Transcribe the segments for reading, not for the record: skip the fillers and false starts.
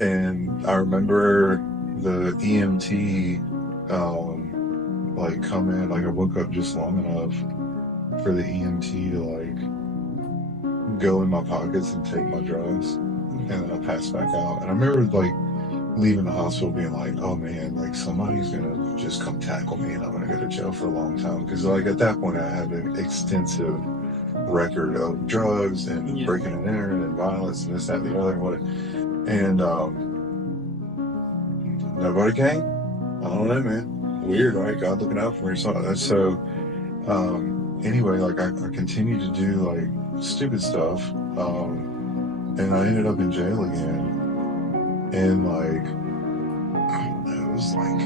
And I remember the EMT, like come in, like I woke up just long enough for the EMT to like go in my pockets and take my drugs, and then I passed back out. And I remember like leaving the hospital being like, oh man, like somebody's gonna just come tackle me and I'm gonna go to jail for a long time. Because like at that point I had an extensive record of drugs and breaking and entering and violence and this, that, and the other. And nobody came. I don't know, man. Weird, right? God looking out for me. So anyway, like I continued to do like stupid stuff. And I ended up in jail again. And like, I don't know, it was like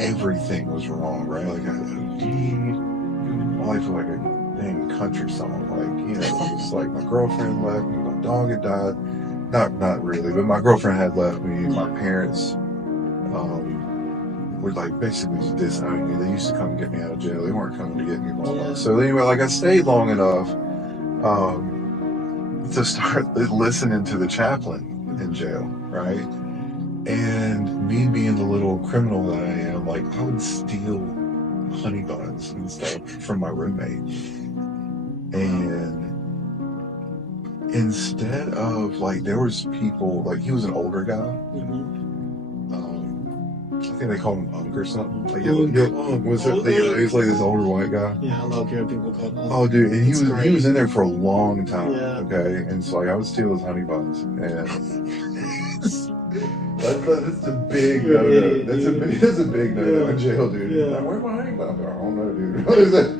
everything was wrong, right? Like my life was like a dang country song. Like, you know, it's like my girlfriend left me, my dog had died. Not really, but my girlfriend had left me. My parents were like basically just disowning me. They used to come and get me out of jail. They weren't coming to get me long. So anyway, like I stayed long enough to start listening to the chaplain in jail, right? And me being the little criminal that I am, like I would steal honey buns and stuff from my roommate. And instead of like, there was people, like he was an older guy. I think they called him Unk or something. Like, was it? He was like this older white guy. Yeah, I love hearing people call him Unk. Oh, dude, and he was in there for a long time. Yeah. Okay, and so like I would steal his honey buns, and that's a big no-no. That's a big no-no in jail, dude. Yeah. Like, where's my honey bun? I don't know, dude. What is that?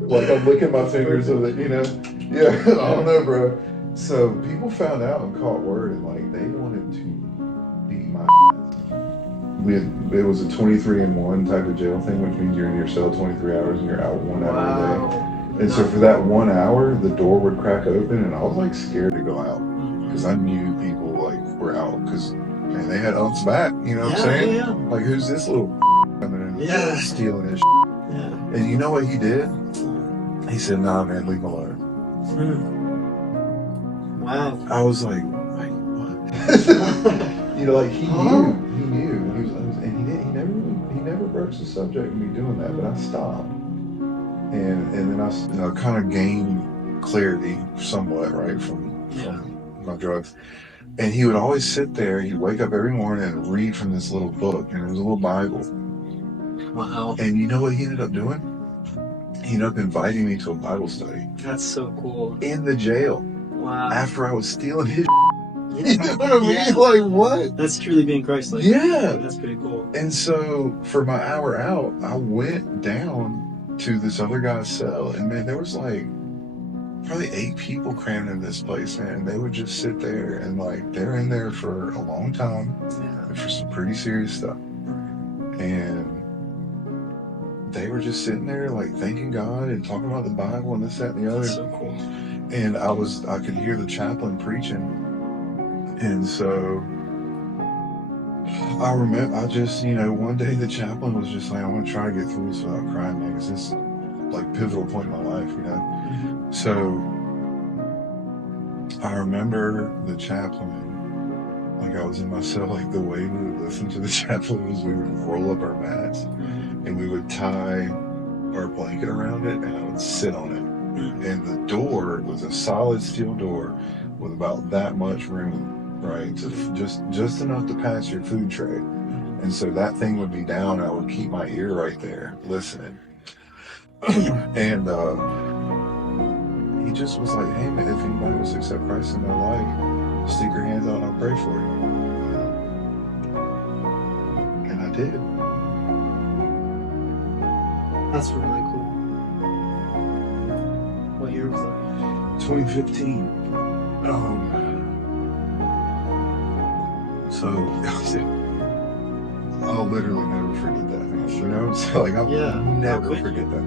Like I'm licking my fingers with it, you know? Yeah, I don't know, bro. So people found out and caught word, and like they wanted to beat my ass. It was a 23-in-1 type of jail thing, which means you're in your cell 23 hours and you're out 1 hour a day. And so for that 1 hour, the door would crack open, and I was like scared to go out because I knew people like were out because man, they had Unk's back. You know what I'm saying? Yeah. Like, who's this little coming in stealing this? Yeah. And you know what he did? He said, "Nah, man, leave him alone." Wow. I was like what? You know, like he knew, and he never broached the subject of me doing that, but I stopped, and then I kind of gained clarity somewhat, right, from my drugs. And he would always sit there. He'd wake up every morning and read from this little book, and it was a little Bible. Wow. And you know what he ended up doing? He ended up inviting me to a Bible study. That's so cool. In the jail. Wow. After I was stealing his you know what I mean? Yeah. Like, what? That's truly being Christ-like. Yeah. That's pretty cool. And so for my hour out, I went down to this other guy's cell, and man, there was like probably 8 people crammed in this place, man. They would just sit there, and like they're in there for a long time for some pretty serious stuff. And they were just sitting there like thanking God and talking about the Bible and this, that, and the other. That's so cool. And I could hear the chaplain preaching. And so I remember, one day the chaplain was just like, I want to try to get through this without crying, man, because this is like pivotal point in my life, you know? Mm-hmm. So I remember the chaplain, like I was in my cell, like the way we would listen to the chaplain was we would roll up our mats and we would tie our blanket around it and I would sit on it. And the door was a solid steel door with about that much room, right? So just enough to pass your food tray. And so that thing would be down. I would keep my ear right there listening. And he just was like, hey man, if anybody wants to accept Christ in their life, stick your hands out and I'll pray for you. And I did. That's really cool. What year was that? 2015. So I'll literally never forget that, man. You know, so like I'll never forget that.